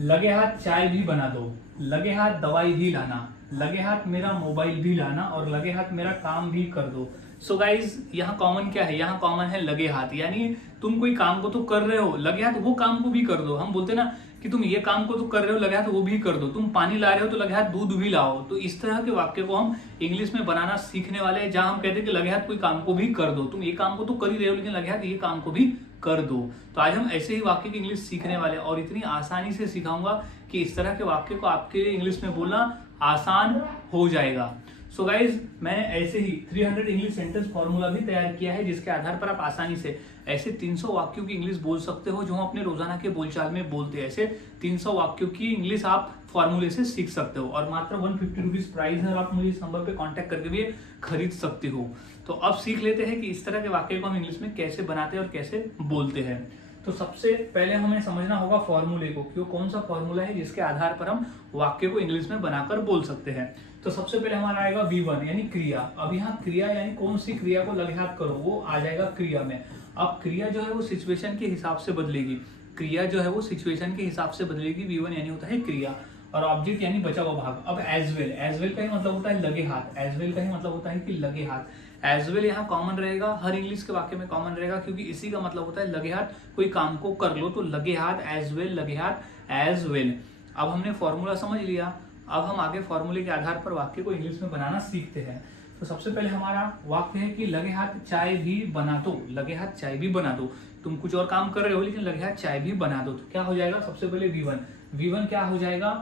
लगे हाथ चाय भी बना दो, लगे हाथ दवाई भी लाना, लगे हाथ मेरा मोबाइल भी लाना और लगे हाथ मेरा काम भी कर दो। सो गाइज यहाँ कॉमन क्या है, यहाँ कॉमन है लगे हाथ। यानी तुम कोई काम को तो कर रहे हो, लगे हाथ वो काम को भी कर दो। हम बोलते ना कि तुम ये काम को तो कर रहे हो, लगे हाथ वो भी कर दो। तुम पानी ला रहे हो तो लगे हाथ दूध भी लाओ। तो इस तरह के वाक्य को हम इंग्लिश में बनाना सीखने वाले हैं, जहां हम कहते हैं कि लगे हाथ कोई काम को भी कर दो। तुम ये काम को तो कर ही रहे हो लेकिन लगे हाथ ये काम को भी कर दो। तो आज हम ऐसे ही वाक्य की इंग्लिश सीखने वाले हैं और इतनी आसानी से सिखाऊंगा कि इस तरह के वाक्य को आपके लिए इंग्लिश में बोलना आसान हो जाएगा। सो गाइज मैंने ऐसे ही 300 इंग्लिश सेंटेंस फॉर्मूला भी तैयार किया है, जिसके आधार पर आप आसानी से ऐसे 300 वाक्यों की इंग्लिश बोल सकते हो जो हम अपने रोजाना के बोलचाल में बोलते हैं। ऐसे 300 वाक्यों की इंग्लिश आप फॉर्मूले से सीख सकते हो और मात्र 150 रुपीज प्राइस है और आप मुझे इस नंबर पे कांटेक्ट करके भी खरीद सकते हो। तो अब सीख लेते हैं कि इस तरह के वाक्य को हम इंग्लिश में कैसे बनाते हैं और कैसे बोलते हैं। तो सबसे पहले हमें समझना होगा फॉर्मूले को, कि वो कौन सा फॉर्मूला है जिसके आधार पर हम वाक्य को इंग्लिश में बनाकर बोल सकते हैं। तो सबसे पहले हमारा आएगा V1 यानी क्रिया। अब यहाँ क्रिया यानी कौन सी क्रिया को लगे हाथ करो, वो आ जाएगा क्रिया में। अब क्रिया जो है वो सिचुएशन के हिसाब से बदलेगी, क्रिया जो है वो सिचुएशन के हिसाब से बदलेगी। V1 यानी होता है क्रिया और ऑब्जेक्ट यानी बचा हुआ भाग। अब एज वेल, एज वेल का ही मतलब होता है लगे हाथ, एज वेल का ही मतलब होता है कि लगे हाथ। एज वेल यहाँ कॉमन रहेगा, हर इंग्लिश के वाक्य में कॉमन रहेगा, क्योंकि इसी का मतलब होता है लगे हाथ कोई काम को कर लो। तो लगे हाथ एज वेल, लगे हाथ एज वेल। अब हमने फॉर्मूला समझ लिया, अब हम आगे फॉर्मूले के आधार पर वाक्य को इंग्लिश में बनाना सीखते हैं। तो सबसे पहले हमारा वाक्य है कि लगे हाथ चाय भी बना दो, लगे हाथ चाय भी बना दो। तुम कुछ और काम कर रहे हो लेकिन लगे हाथ चाय भी बना दो। तो क्या हो जाएगा, सबसे पहले V1, V1 क्या हो जाएगा,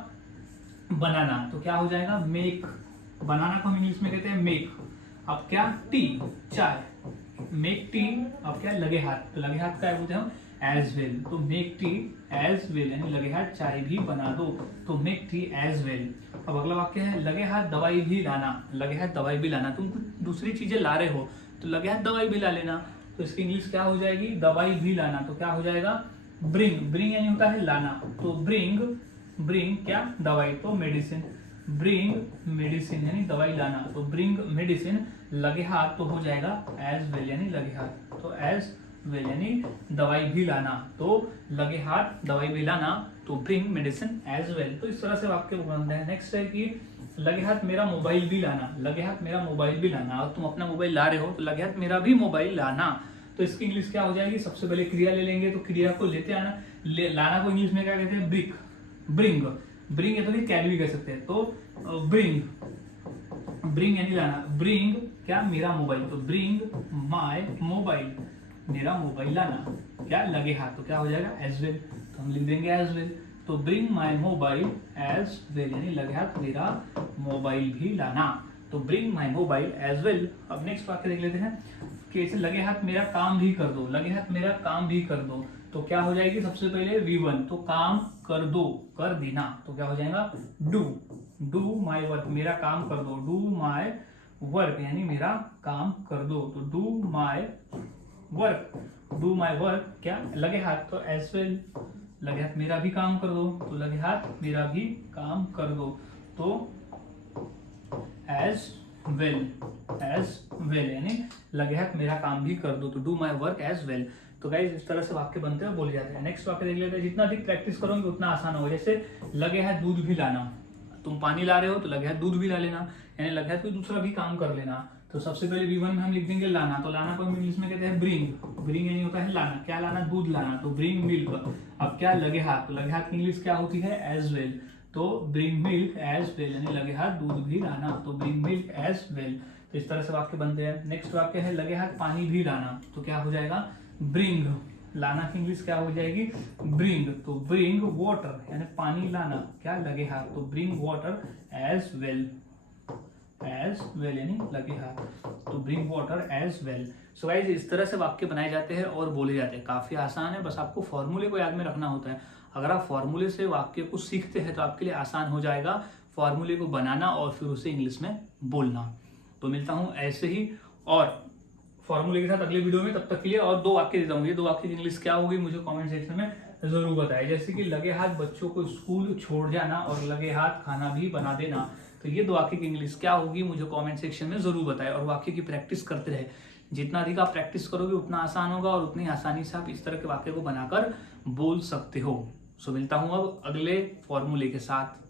बनाना। तो क्या हो जाएगा, मेक। बनाना को हम इंग्लिश में कहते हैं मेक। अब क्या, टी, चाय, मेक टी। अब क्या, लगे हाथ, तो लगे हाथ का बोलते हैं हम एज वेल। तो मेक टी एज वेल यानी लगे हाथ चाय भी बना दो, तो मेक टी एज वेल। अब अगला वाक्य है लगे हाथ दवाई भी लाना, लगे हाथ दवाई भी लाना। तुम कुछ दूसरी चीजें ला रहे हो तो लगे हाथ दवाई भी ला लेना। तो इसकी इंग्लिश क्या हो जाएगी, दवाई भी लाना। तो क्या हो जाएगा, ब्रिंग। ब्रिंग यानी होता है लाना, तो ब्रिंग, ब्रिंग क्या, दवाई, तो मेडिसिन। ब्रिंग मेडिसिन यानी दवाई लाना, तो ब्रिंग मेडिसिन। लगे हाथ तो हो जाएगा एज वेल यानी लगे हाथ, तो एज वेल यानी दवाई भी लाना। तो लगे हाथ दवाई भी लाना, तो ब्रिंग मेडिसिन एज वेल। तो इस तरह से वाक्य बनते हैं। नेक्स्ट है कि लगे हाथ मेरा मोबाइल भी लाना, लगे हाथ मेरा मोबाइल भी लाना। और तुम अपना मोबाइल ला रहे हो तो लगे हाथ मेरा भी मोबाइल लाना। तो इसकी इंग्लिश क्या हो जाएगी, सबसे पहले क्रिया ले लेंगे, तो क्रिया को लेते आना, लाना को इंग्लिश में क्या कहते हैं, ब्रिक, ब्रिंग। ब्रिंग या तो कैरी भी कह सकते हैं। तो ब्रिंग, ब्रिंग यानी लाना, ब्रिंग क्या, मेरा मोबाइल, तो ब्रिंग माय मोबाइल, मेरा मोबाइल लाना। क्या, लगे हाथ, तो क्या हो जाएगा एज वेल, तो हम लिख देंगे एज वेल। तो bring my mobile as well यानी लगे हाथ मेरा मोबाइल भी लाना, तो bring my mobile as well. अब नेक्स्ट वाक्य देख लेते हैं कि ऐसे लगे हाथ मेरा काम भी कर दो, लगे हाथ मेरा काम भी कर दो। तो क्या हो जाएगी, सबसे पहले V1, तो काम कर दो, कर देना। तो क्या हो जाएगा, डू, डू माय वर्क, मेरा काम कर दो, डू माय वर्क यानी मेरा काम कर दो। तो do my work, do my work क्या, लगे हाथ, तो एज वेल, लगे हाथ मेरा भी काम कर दो, तो लगे हाथ मेरा भी काम कर दो। तो एज वेल, एज वेल यानी लगे हाथ मेरा काम भी कर दो, तो do my work as well. तो गाइस इस तरह से वाक्य बनते हैं, बोले जाते हैं। नेक्स्ट वाक्य देख लेते हैं, जितना अधिक प्रैक्टिस करोगे उतना आसान होगा। जैसे लगे हाथ दूध भी लाना, तुम पानी ला रहे हो तो लगे हाथ दूध भी ला लेना, यानी लगे हाथ कोई दूसरा भी काम कर लेना। तो सबसे पहले V1 में हम लिख देंगे लाना, तो लाना को हम इंग्लिश में कहते हैं ब्रिंग, ब्रिंग यानी होता है लाना। क्या लाना, दूध लाना, तो ब्रिंग मिल्क। अब क्या, लगे हाथ, तो लगे हाथ की इंग्लिश क्या होती है, एज वेल, तो ब्रिंग मिल्क एज वेल यानी लगे हाथ दूध भी लाना, तो ब्रिंग मिल्क एज वेल। तो इस तरह से वाक्य बनते हैं। नेक्स्ट वाक्य है लगे हाथ पानी भी लाना, तो क्या हो जाएगा, ब्रिंग। लाना की इंग्लिश क्या हो जाएगी, ब्रिंग, तो ब्रिंग वाटर यानी पानी लाना। क्या, लगे हाथ, तो bring water as well, as well यानी लगे हाथ, तो bring water as well. So guys इस तरह से वाक्य बनाए जाते हैं और बोले जाते हैं। काफी आसान है, बस आपको फॉर्मूले को याद में रखना होता है। अगर आप फॉर्मूले से वाक्य को सीखते हैं तो आपके लिए आसान हो जाएगा फॉर्मूले को बनाना और फिर उसे इंग्लिश में बोलना। तो मिलता हूं ऐसे ही और फॉर्मूले के साथ अगले वीडियो में, तब तक के लिए। और 2 वाक्य देता हूँ, ये 2 वाक्य की इंग्लिश क्या होगी मुझे कमेंट सेक्शन में जरूर बताएं। जैसे कि लगे हाथ बच्चों को स्कूल छोड़ जाना और लगे हाथ खाना भी बना देना। तो ये 2 वाक्य की इंग्लिश क्या होगी मुझे कमेंट सेक्शन में जरूर बताएं और वाक्य की प्रैक्टिस करते रहे। जितना अधिक आप प्रैक्टिस करोगे उतना आसान होगा और उतनी आसानी से आप इस तरह के वाक्य को बनाकर बोल सकते हो। सो मिलता हूं अब अगले फॉर्मूले के साथ।